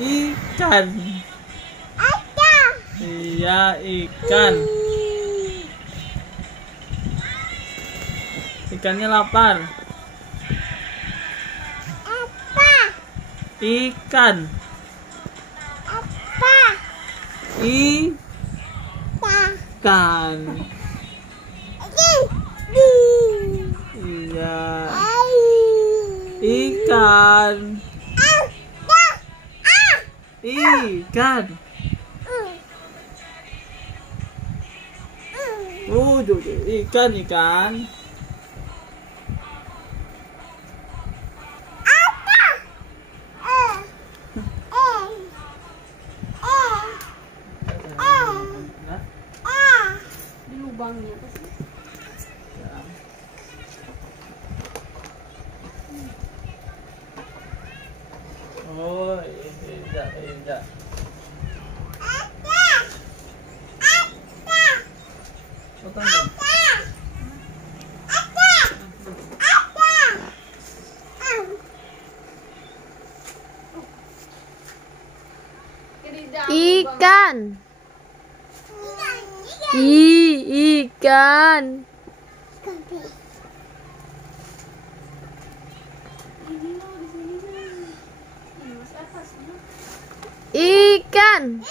Ikan. Iya, ikan. Ikannya lapar. Ikan. Ikan. Iya. Ikan. Ikan. Ikan. Di lubangnya apa sih? Oh, tidak. Ikan. Ikan. Ikan.